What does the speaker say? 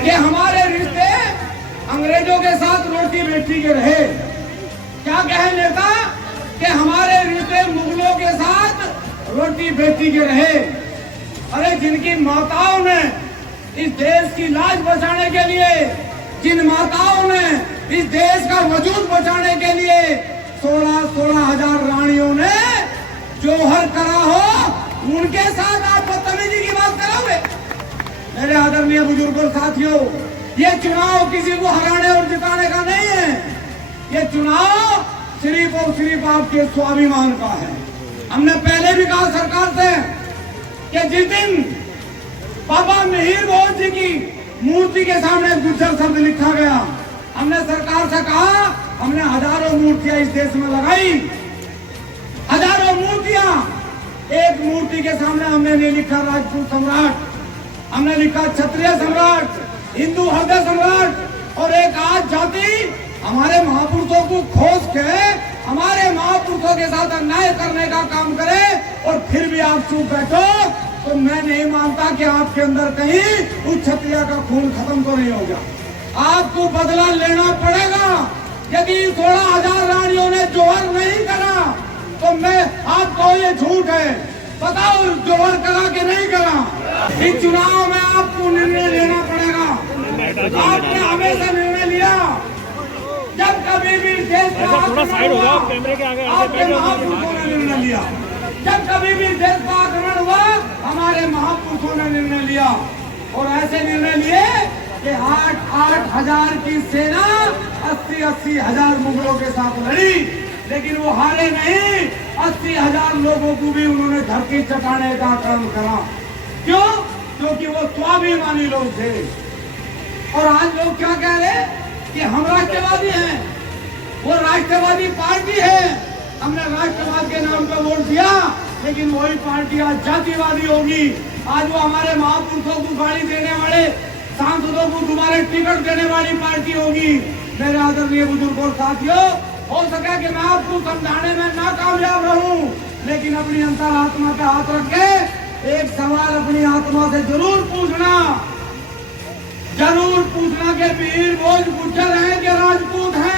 कि हमारे रिश्ते अंग्रेजों के साथ रोटी बेटी के रहे। क्या कहे नेता कि हमारे रिश्ते मुगलों के साथ रोटी बेटी के रहे। अरे जिनकी माताओं ने इस देश की लाज बचाने के लिए, जिन माताओं ने इस देश का वजूद बचाने के लिए 16-16 हजार रानियों ने जोहर करा हो, उनके साथ आप बदतमीजी की बात करोगे? मेरे आदरणीय बुजुर्गों साथियों, ये चुनाव किसी को हराने और जिताने का नहीं है। ये चुनाव सिर्फ और सिर्फ आपके स्वाभिमान का है। हमने पहले भी कहा सरकार से कि जिस दिन बाबा मिहिर भोज जी की मूर्ति के सामने गुज्जर शब्द लिखा गया, हमने सरकार से कहा, हमने हजारों मूर्तियां इस देश में लगाई, हजारों मूर्तियां। एक मूर्ति के सामने हमने नहीं लिखा राजपूत सम्राट, हमने लिखा क्षत्रिय सम्राट, हिंदू हृदय सम्राट। और एक आज जाति हमारे महापुरुषों को खोज के हमारे महापुरुषों के साथ अन्याय करने का काम करे और फिर भी आप चुप बैठो, तो मैं नहीं मानता कि आपके अंदर कहीं उस क्षत्रिय का खून खत्म तो नहीं होगा। आपको बदला लेना पड़ेगा। यदि 16 हजार रानियों ने जोहर नहीं करा तो मैं आपको, ये झूठ है, बताओ जोहर करा कि नहीं करा। इस चुनाव में आपको निर्णय लेना पड़ेगा। आपने हमेशा निर्णय लिया, जब कभी भी देश का आक्रमण हुआ आपके महापुरुषों ने निर्णय लिया, जब कभी भी देश का आक्रमण हुआ हमारे महापुरुषों ने निर्णय लिया। और ऐसे निर्णय लिए कि 8-8 हजार की सेना 80-80 हजार मुगलों के साथ लड़ी, लेकिन वो हारे नहीं। 80 हजार लोगों को भी उन्होंने धरती चटाने का काम करा। क्यों? क्योंकि वो स्वाभिमानी लोग थे। और आज लोग क्या कह रहे कि हम राष्ट्रवादी हैं, वो राष्ट्रवादी पार्टी है, हमने राष्ट्रवाद के नाम पर वोट दिया, लेकिन वही पार्टी आज जातिवादी होगी। आज वो हमारे महापुरुषों को गाड़ी देने वाले सांसदों को दोबारा टिकट देने वाली पार्टी होगी। मेरे आदरणीय बुजुर्गों साथियों, हो सके कि मैं आपको समझाने में नाकामयाब रहूं, लेकिन अपनी अंतरात्मा पे हाथ रख के एक सवाल अपनी आत्मा से जरूर पूछना कि मिहिर भोज गुज्जर है कि राजपूत है?